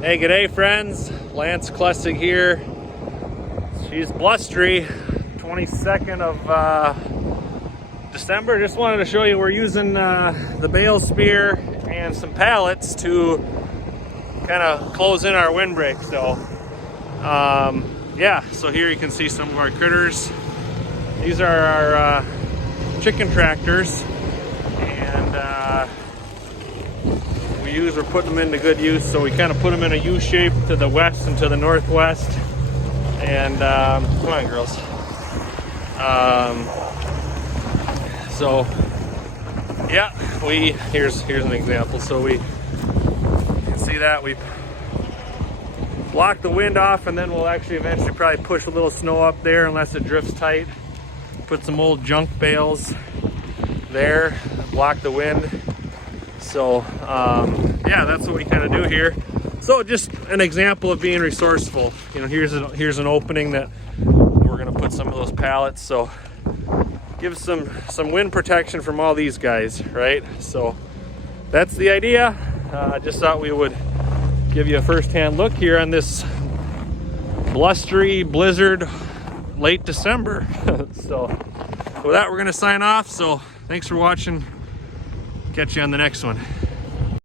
Hey, g'day friends. Lance Klessig here. She's blustery. 22nd of December. Just wanted to show you we're using the bale spear and some pallets to kind of close in our windbreak. So yeah, so here you can see some of our critters. These are our chicken tractors, and we're putting them into good use. So we kind of put them in a U shape to the west and to the northwest. And come on, girls. So yeah, here's an example. So you can see that we block the wind off, and then we'll actually eventually probably push a little snow up there unless it drifts tight. Put some old junk bales there, block the wind. So yeah, that's what we kind of do here. So just an example of being resourceful. You know, here's an opening that we're gonna put some of those pallets. So give some wind protection from all these guys, right? So that's the idea. I just thought we would give you a first-hand look here on this blustery blizzard late December. So with that, we're gonna sign off. So thanks for watching. Catch you on the next one.